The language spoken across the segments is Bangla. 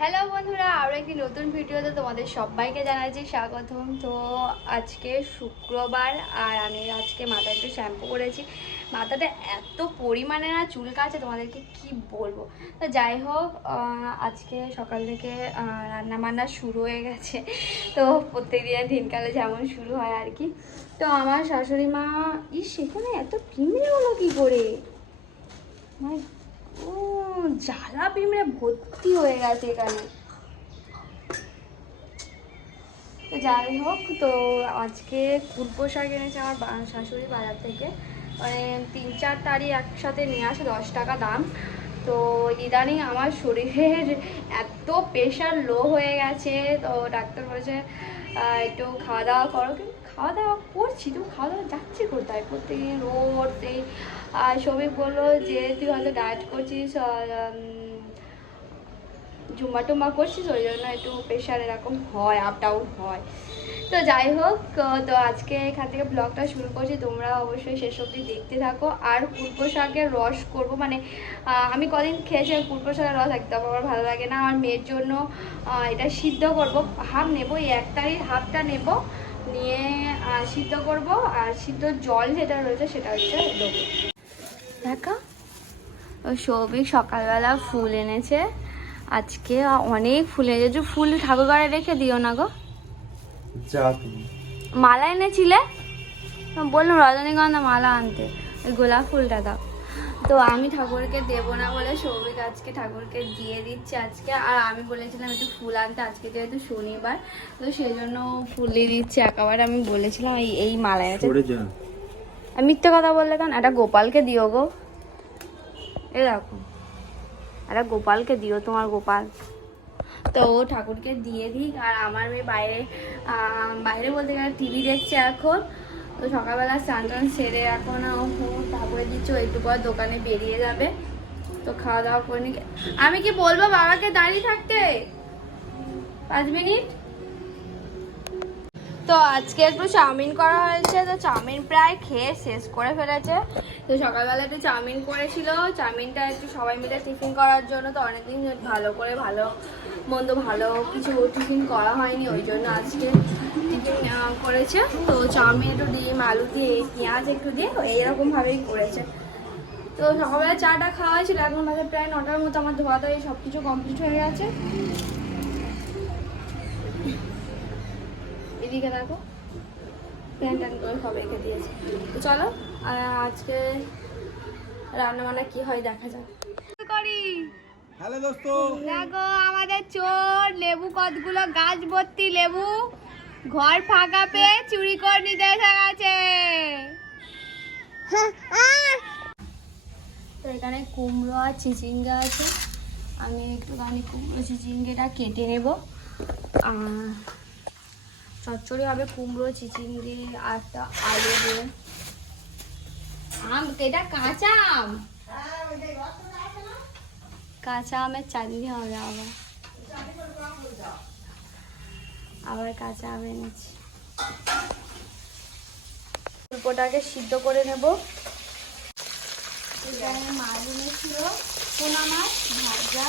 হ্যালো বন্ধুরা আরও একটি নতুন ভিডিওতে তোমাদের সবাইকে জানাচ্ছি স্বাগতম। তো আজকে শুক্রবার আর আমি আজকে মাথায় একটু শ্যাম্পু করেছি। মাথাটা এত পরিমাণে না চুলকাছে তোমাদেরকে কি বলব? তো যাই হোক আজকে সকাল থেকে রান্না বান্না শুরু হয়ে গেছে। তো প্রত্যেক দিনের দিনকালে যেমন শুরু হয় আর কি। তো আমার শাশুড়ি মা ই সেখানে এত পিমড়ে হলো কি করে? ও জ্বালা পিমড়ে ভর্তি হয়ে গেছে এখানে। যাই হোক, তো আজকে কুলপো শাক এনেছে আমার শাশুড়ি বাজার থেকে। মানে তিন চার তারিখ একসাথে নিয়ে আসে, দশ টাকা দাম। তো ইদানিং আমার শরীরের এত প্রেশার লো হয়ে গেছে, তো ডাক্তার বলেছে একটু খাওয়া দাওয়া করো। কিন্তু খাওয়া দাওয়া করছি তো খাওয়া দাওয়া যাচ্ছে কোথায়? প্রত্যেকদিন রোড সেই আর সবিক বলল যে, তুই হয়তো ডায়েট করছিস জুম্বা টুম্বা করছিস, ওই জন্য একটু প্রেশার এরকম হয় আপ ডাউন হয়। তো যাই হোক তো আজকে এখান থেকে ব্লগটা শুরু করছি। তোমরা অবশ্যই শেষ অবধি দেখতে থাকো। আর কুলপো শাকের রস করব মানে আমি কদিন খেয়েছি কুলপো শাকের রস, একদম আমার ভালো লাগে না। আমার মেয়ের জন্য এটা সিদ্ধ করব। হাফ নেব, এই একটারই হাফটা নেব, নিয়ে সিদ্ধ করব। আর সিদ্ধ জল যেটা রয়েছে, সেটা হচ্ছে দেবো দেখা। সৌভিক সকালবেলা ফুল এনেছে। আজকে অনেক ফুল এনেছে। ফুল ঠাকুর ঘরে রেখে দিও না গো। মালা এনেছিলে? বললাম রজনীগন্ধা মালা আনতে। ওই গোলাপ ফুলটা দাও। তো আমি ঠাকুরকে দেবো না বলে সৌভিক আজকে ঠাকুরকে দিয়ে দিচ্ছে আজকে। আর আমি বলেছিলাম একটু ফুল আনতে আজকে যেহেতু শনিবার তো সেই জন্য ফুল দিয়ে দিচ্ছে। একেবারে আমি বলেছিলাম এই এই মালায় আছে। মিথ্যে কথা বললে কেন? একটা গোপালকে দিও গো। এই দেখো। একটা গোপালকে দিও তোমার গোপাল। তো ও ঠাকুরকে দিয়ে দিক, আর আমার মেয়ে বাইরে বাইরে বলতে গেলে টিভি দেখছে এখন। তো সকালবেলা স্নান টান সেরে এখন ঠাকুরে দিচ্ছে একটু পর দোকানে বেরিয়ে যাবে। তো খাওয়া দাওয়া করে নি আমি কি বলব বাবাকে দাঁড়িয়ে থাকতে? পাঁচ মিনিট? তো আজকে একটু চাউমিন করা হয়েছে, তো চাউমিন প্রায় খেয়ে শেষ করে ফেলেছে। তো সকালবেলা একটু চাউমিন করেছিল, চাউমিনটা একটু সবাই মিলে টিফিন করার জন্য, তো অনেকদিন ভালো করে ভালো মন্দ ভালো কিছু টিফিন করা হয়নি, ওই জন্য আজকে টিফিন করেছে। তো চাউমিন একটু ডিম, আলু দিয়ে, পেঁয়াজ একটু দিয়ে এইরকমভাবেই করেছে। তো সকালবেলা চাটা খাওয়া হয়েছিল, এখন বাজে প্রায় নটার মতো, আমার ধোয়া ধোয়া সব কিছু কমপ্লিট হয়ে গেছে। এদিকে দেখো। প্যান ট্যান করে সব রেখে দিয়েছে। তো চলো আর আজকে রান্না বান্না কি হয় দেখা যাক। করি। হ্যালো দোস্ত। দেখো আমাদের চোর লেবু কতগুলো? গাছ ভর্তি লেবু। ঘর ফাঁকা পেয়ে চুরি করে নিতে এসে গেছে। তো এখানে কুমড়ো আর চিচিঙ্গা আছে। আমি একটুখানি কুমড়ো চিচিঙ্গেটা কেটে নেব। আর চচ্চড়ি হবে, কুমড়ো, চিচিঙ্গি আর একটা আলু দিয়ে আম, এটা কাঁচা আম। কাঁচা আমের চাটনি হবে আবার। আবার কাঁচা আম এনেছি। অল্পটাকে সিদ্ধ করে নেব। মাছ এনেছিল, পোনা মাছ, ভাজা।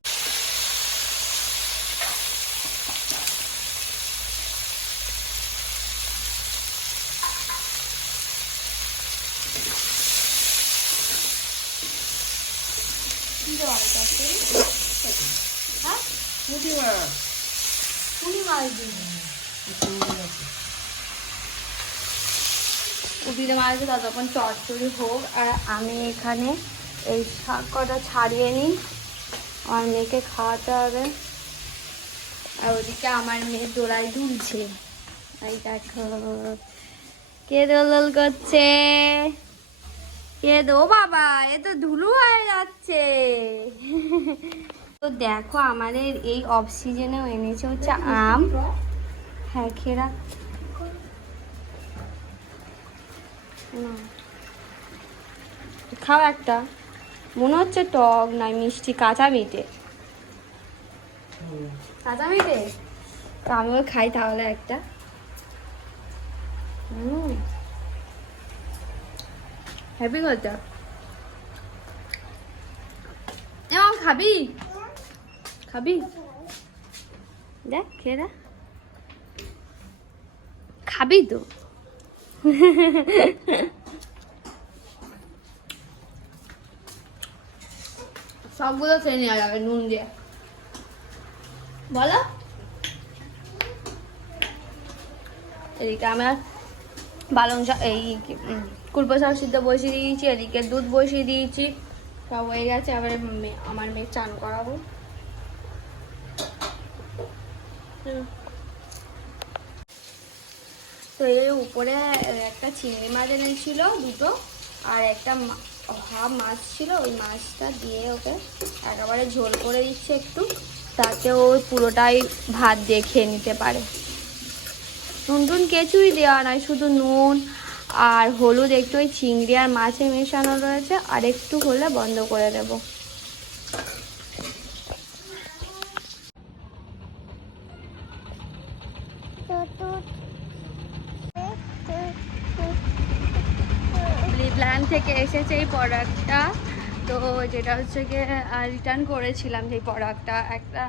কি দেওয়া হবে চচ্চড়ি? পুঁটি মাছ দিবি উঠিতে মাঝে ততক্ষণ চচ্চড়ি হোক আর আমি এখানে এই শাক কটা ছাড়িয়ে নিই আমার মেয়েকে খাওয়াতে হবে আর ওদিকে আমার মেয়ে দোড়াই দুলছে এই দেখো কে দোল করছে কে দো বাবা এ তো ধুলু হয়ে যাচ্ছে। তো দেখো আমাদের এই অফ এনেছে হচ্ছে আম। হ্যাঁ খেরা। খাও একটা। মনে হচ্ছে টক, নয় মিষ্টি, কাঁচা মিটে। কাঁচা মিটে? তো আমিও খাই তাহলে একটা। হুম। হ্যাপি কথা এমন খাবি খাবি দেখ খেয়ে দেখ খাবি তো সবগুলো খেয়ে নেওয়া যাবে নুন দিয়ে বলো এদিকে আমার শাক এই কুলপো শাক সিদ্ধ বসিয়ে দিয়েছি, এদিকে দুধ বসিয়ে দিয়েছি। সব হয়ে গেছে আবার আমার মেয়ে চান করাবো। তো এর উপরে একটা চিংড়ি মাছ এনেছিল দুটো, আর একটা হাফ মাছ ছিল, ওই মাছটা দিয়ে ওকে একেবারে ঝোল করে দিচ্ছে একটু, তাতে ও পুরোটাই ভাত দিয়ে খেয়ে নিতে পারে। টুন কিছুই দেওয়া নয়, শুধু নুন আর হলুদ, একটু ওই চিংড়ি আর মাছে মেশানো রয়েছে, আর একটু হলে বন্ধ করে দেবো। ব্লিডল্যান্ড থেকে এসেছে এই প্রোডাক্টটা তো যেটা হচ্ছে গিয়ে রিটার্ন করেছিলাম যে প্রোডাক্টটা একটা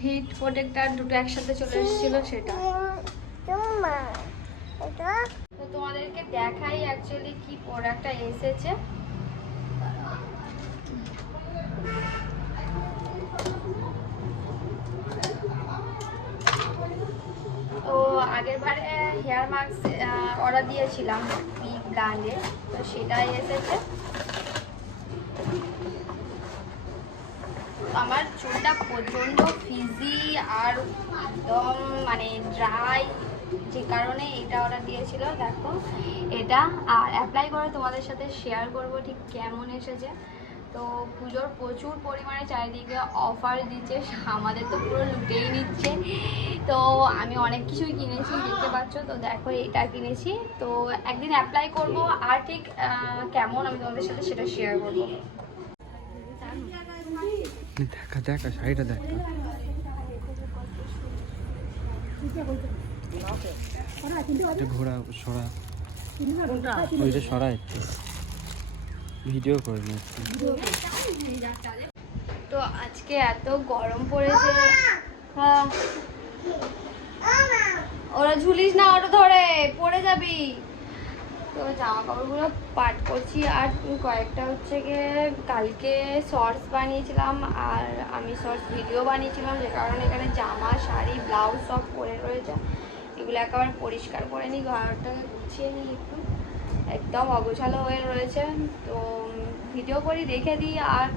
হিট প্রোটেক্টার দুটো একসাথে চলে এসেছিল, সেটা। তো তোমাদেরকে দেখাই অ্যাকচুয়ালি কি প্রোডাক্টটা এসেছে। তো আগেরবারে হেয়ার মাস্ক অর্ডার দিয়েছিলাম বি ব্র্যান্ডে তো সেটাই এসেছে। আমার চুলটা প্রচণ্ড ফিজি আর একদম মানে ড্রাই যে কারণে এটা অর্ডার দিয়েছিল দেখো। এটা আর অ্যাপ্লাই করে তোমাদের সাথে শেয়ার করব ঠিক কেমন এসেছে। তো পুজোর প্রচুর পরিমাণে চারিদিকে অফার দিচ্ছে আমাদের তো পুরো লুটেই নিচ্ছে। তো আমি অনেক কিছুই কিনেছি দেখতে পাচ্ছ? তো দেখো এটা কিনেছি। তো একদিন অ্যাপ্লাই করব আর ঠিক কেমন আমি তোমাদের সাথে সেটা শেয়ার করব। দেখা দেখা শাড়িটা দেখা। এটা সরা। ওইটা সরা একটু। ভিডিও করে নি তো আজকে এত গরম পড়েছে। হ্যাঁ। ওরা ঝুলিস না অটো ধরে পড়ে যাবি। তো জামা কাপড়গুলো পাট করছি আর কয়েকটা হচ্ছে গিয়ে কালকে শর্টস বানিয়েছিলাম আর আমি শর্টস ভিডিও বানিয়েছিলাম যে কারণে এখানে জামা শাড়ি ব্লাউজ সব পরে রয়েছে। এগুলো একেবারে পরিষ্কার করে নিই ঘরটাকে গুছিয়ে নিই একটু। একদম অগোছালো হয়ে রয়েছে, তো ভিডিও করি রেখে দিই আর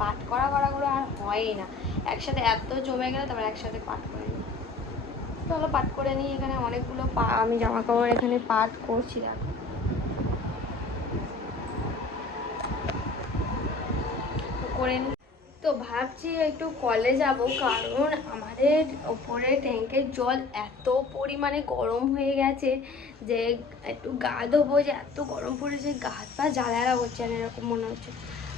পাঠ করা করাগুলো আর হয়ই না। একসাথে এত জমে গেলে তারপর একসাথে পাঠ করে নিই। চলো পাঠ করে নিই, এখানে অনেকগুলো পা, আমি জামা কাপড় এখানে পাঠ করছি, দেখো। করে নিই তো ভাবছি একটু কলে যাব কারণ আমাদের ওপরে ট্যাঙ্কের জল এত পরিমাণে গরম হয়ে গেছে যে একটু গা ধোবো যে এত গরম পড়েছে, গা হাত পা জ্বালারা হচ্ছে না এরকম মনে হচ্ছে।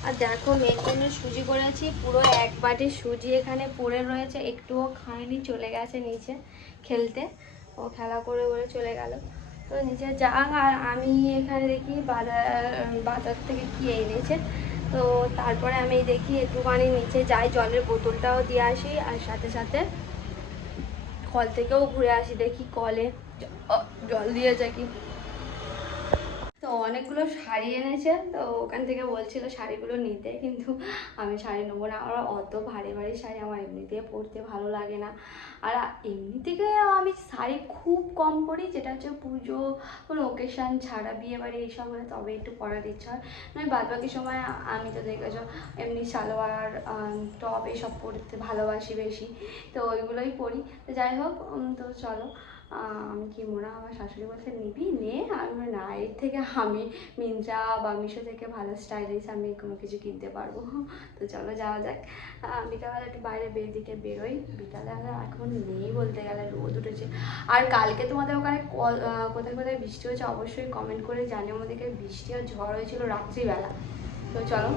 আর দেখো মেয়ের সুজি করেছি, পুরো এক বাটি সুজি এখানে পড়ে রয়েছে, একটুও খায়নি, চলে গেছে নিচে খেলতে। ও খেলা করে করে চলে গেল। তো নিচে যাক আর আমি এখানে দেখি বাজার বাজার থেকে কি এনেছে। তো তারপরে আমি দেখি একটুখানি নিচে যাই, জলের বোতলটাও দিয়ে আসি আর সাথে সাথে কল থেকেও ঘুরে আসি, দেখি কলে জল দিয়েছে কি। তো অনেকগুলো শাড়ি এনেছে, তো ওখান থেকে বলছিল শাড়িগুলো নিতে, কিন্তু আমি শাড়ি নেব না। আমার অত ভারী ভারী শাড়ি আমার এমনিতে পরতে ভালো লাগে না। আর এমনি থেকে আমি শাড়ি খুব কম পরি, যেটা হচ্ছে পুজো, কোনো ওকেশান ছাড়া বিয়ে বাড়ি এইসব হলে তবে একটু পরার ইচ্ছা হয়। নয়, বাদ বাকি সময় আমি তো দেখেছ, এমনি সালোয়ার টপ এইসব পরতে ভালোবাসি বেশি, তো ওইগুলোই পরি। তো যাই হোক তো চলো। আমি, কি মোনা আমার শাশুড়ি বলছে, নিবি, নে। আমি না, এর থেকে আমি মিন্ত্রা বা মিশো থেকে ভালো স্টাইলিশ আমি কোনো কিছু কিনতে পারব। তো চলো যাওয়া যাক। বিকালবেলা একটু বাইরে বের দিকে বেরোই। বিকালবেলা এখন নেই বলতে গেলে, রোদ উঠেছে। আর কালকে তোমাদের ওখানে কোথায় কোথায় বৃষ্টি হয়েছে অবশ্যই কমেন্ট করে জানিও। আমাদেরকে বৃষ্টি আর ঝড় হয়েছিল রাত্রিবেলা। তো চলো।